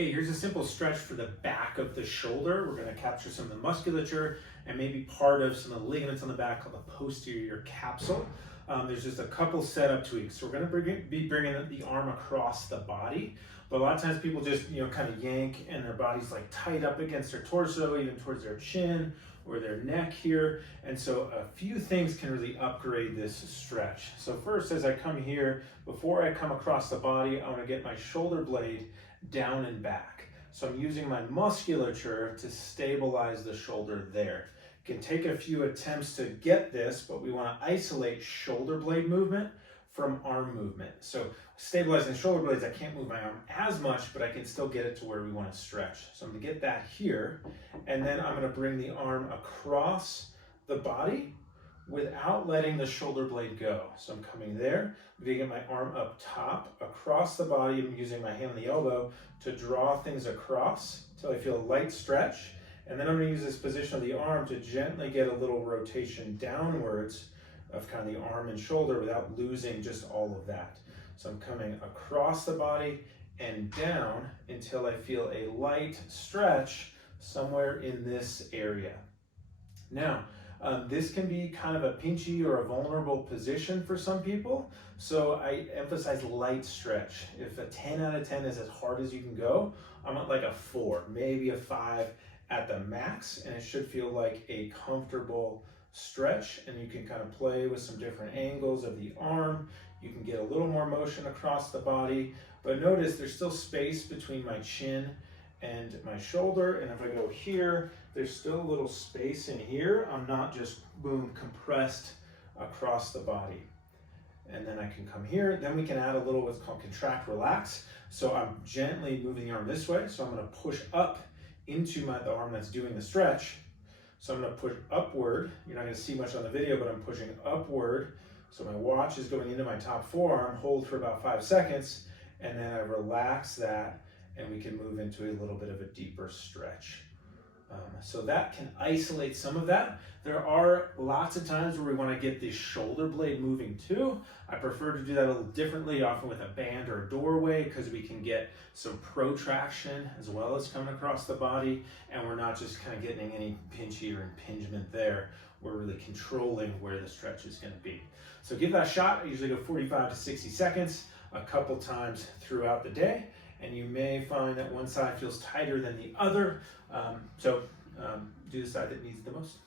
Hey, here's a simple stretch for the back of the shoulder. We're going to capture some of the musculature and maybe part of some of the ligaments on the back called the posterior capsule. There's just a couple setup tweaks. So we're going to be bringing the arm across the body, but a lot of times people just kind of yank and their body's like tight up against their torso, even towards their chin or their neck here. And so a few things can really upgrade this stretch. So first, as I come here, before I come across the body, I want to get my shoulder blade down and back. So I'm using my musculature to stabilize the shoulder there. It can take a few attempts to get this, but we want to isolate shoulder blade movement from arm movement. So stabilizing the shoulder blades, I can't move my arm as much, but I can still get it to where we want to stretch. So I'm going to get that here, and then I'm going to bring the arm across the body without letting the shoulder blade go. So I'm coming there, I'm gonna get my arm up top, across the body. I'm using my hand on the elbow to draw things across until I feel a light stretch. And then I'm gonna use this position of the arm to gently get a little rotation downwards of kind of the arm and shoulder without losing just all of that. So I'm coming across the body and down until I feel a light stretch somewhere in this area. Now, this can be kind of a pinchy or a vulnerable position for some people, so I emphasize light stretch. If a 10 out of 10 is as hard as you can go, I'm at like a 4, maybe a 5 at the max, and it should feel like a comfortable stretch, and you can kind of play with some different angles of the arm. You can get a little more motion across the body, but notice there's still space between my chin and my shoulder, and if I go here, there's still a little space in here. I'm not just boom compressed across the body. And then I can come here, then we can add a little what's called contract relax. So I'm gently moving the arm this way, so I'm going to push up into the arm that's doing the stretch. So I'm going to push upward. You're not going to see much on the video, but I'm pushing upward. So my watch is going into my top forearm, hold for about 5 seconds, and then I relax that, and we can move into a little bit of a deeper stretch. So that can isolate some of that. There are lots of times where we want to get the shoulder blade moving too. I prefer to do that a little differently, often with a band or a doorway, because we can get some protraction as well as coming across the body, and we're not just kind of getting any pinchy or impingement there. We're really controlling where the stretch is going to be. So give that a shot. I usually go 45 to 60 seconds a couple times throughout the day, and you may find that one side feels tighter than the other. So do the side that needs it the most.